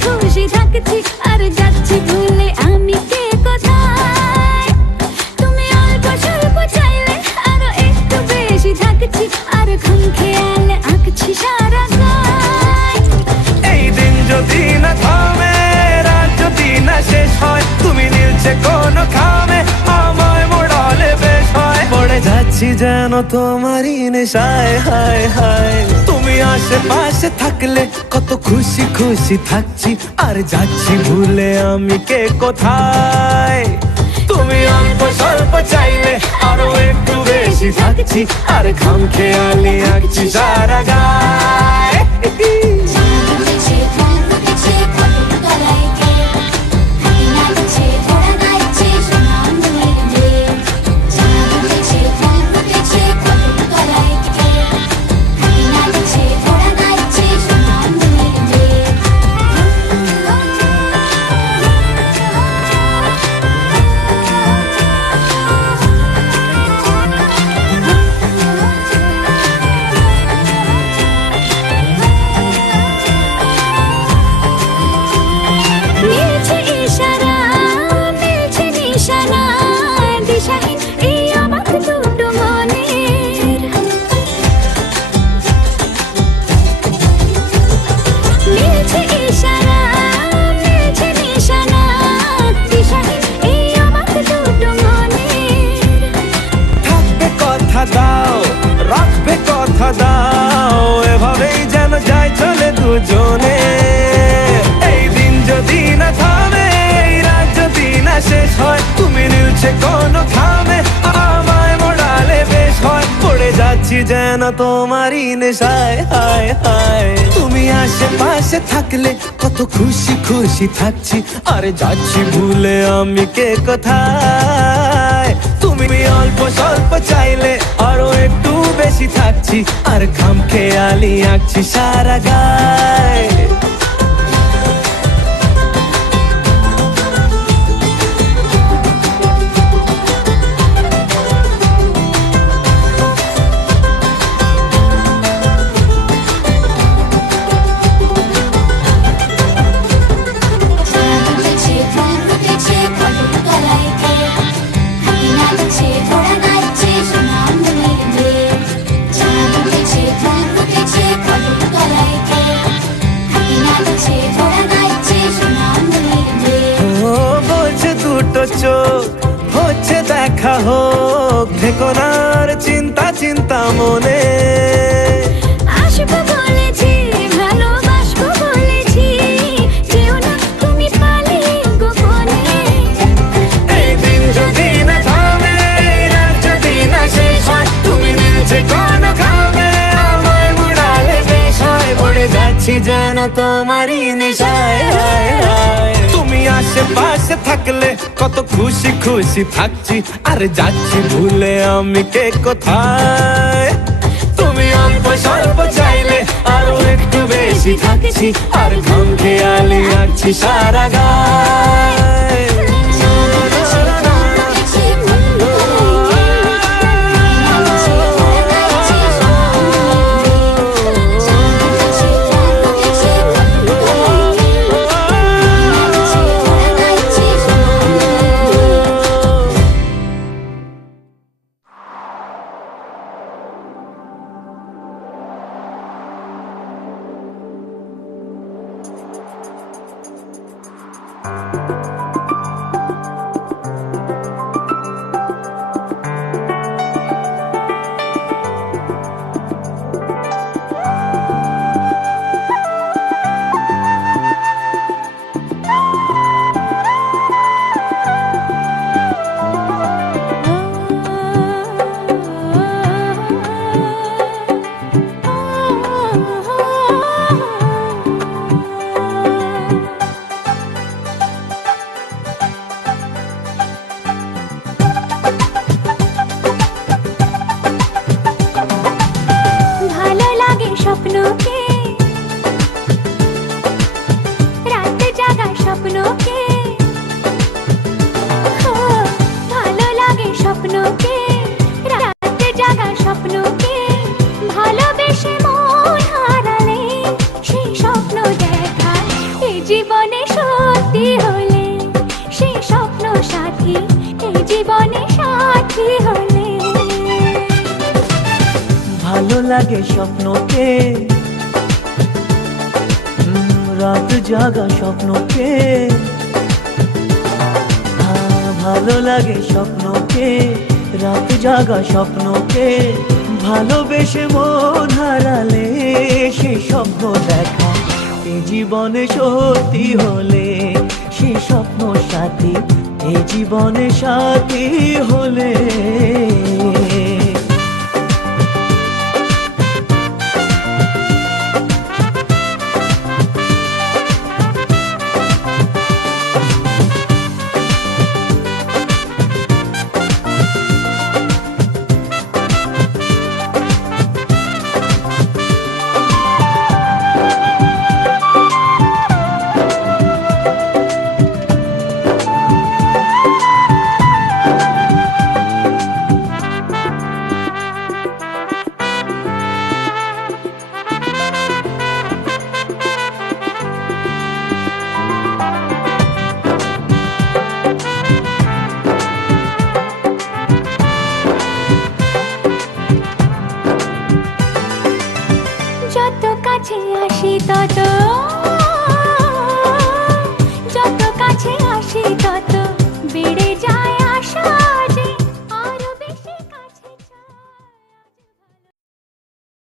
খুশি থাকছি আর যাচ্ছি ভুলে আমি কে কোথায়। তুমি অল্প স্বল্প চাইলে আরো একটু বেশি থাকছি আর ঘুম খেয়ালে আঁকছি সারা গায়। এই দিন যদি না থামে, রাত যদি না শেষ হয়, তুমি নীলছে কোন খামে আমায় মোড়ালে বেশ হয়। পড়ে যাচ্ছি যেন তোমারই নেশায়, হায় হায়। তুমি আশেপাশে থাকলে কত খুশি খুশি থাকছি আর যাচ্ছি ভুলে আমি কে কোথায়। তুমি অল্প স্বল্প চাইলে আরো একটু বেশি থাকছি আর খাম খেয়ালি আঁকছি সারা গায়। রাখবে কথা দাও, এভাবেই যেন যায় চলে দুজনে। এই দিন যদি না থামে, এই রাত যদি না শেষ হয়, তুমি নীলছে কোন খামে আমায় মোড়ালে বেশ হয়। পড়ে যাচ্ছি যেন তোমারই নেশায়, হায় হায়। তুমি আশেপাশে থাকলে কত খুশি খুশি থাকছি আর যাচ্ছি ভুলে আমি কে কোথায়। তুমি অল্প স্বল্প চাইলে আরো একটু বেশি থাকছি আর খাম খেয়ালি আঁকছি সারা গায়। চোখ হচ্ছে দেখা হোক, থেকো না আর চিন্তা চিন্তা মনে। আসবো বলেছি, ভালোবাসবো বলেছি, যেও না তুমি পালিয়ে গোপনে। এই দিন যদি না থামে, রাত যদি না শেষ হয়, তুমি নীলছে কোন খামে আমায় মোড়ালে বেশ হয়। পড়ে যাচ্ছি যেন তোমারই নেশায়, হায় হায়। তুমি আশেপাশে থাকলে কত খুশি খুশি থাকছি আর যাচ্ছি ভুলে আমি কে কোথায়। তুমি অল্প স্বল্প চাইলে আরো একটু বেশি থাকছি আর ঘুম খেয়ালি আঁকছি সারা গায়। লাগে স্বপ্নকে, রাত জাগা স্বপ্নকে, ভালো লাগে স্বপ্নকে, রাত জাগা স্বপ্নকে। ভালোবেসে মন হারালে সেই স্বপ্ন দেখা এ জীবনে সত্যি হলে, সেই স্বপ্ন সাথী এ জীবনে সাথী হলে।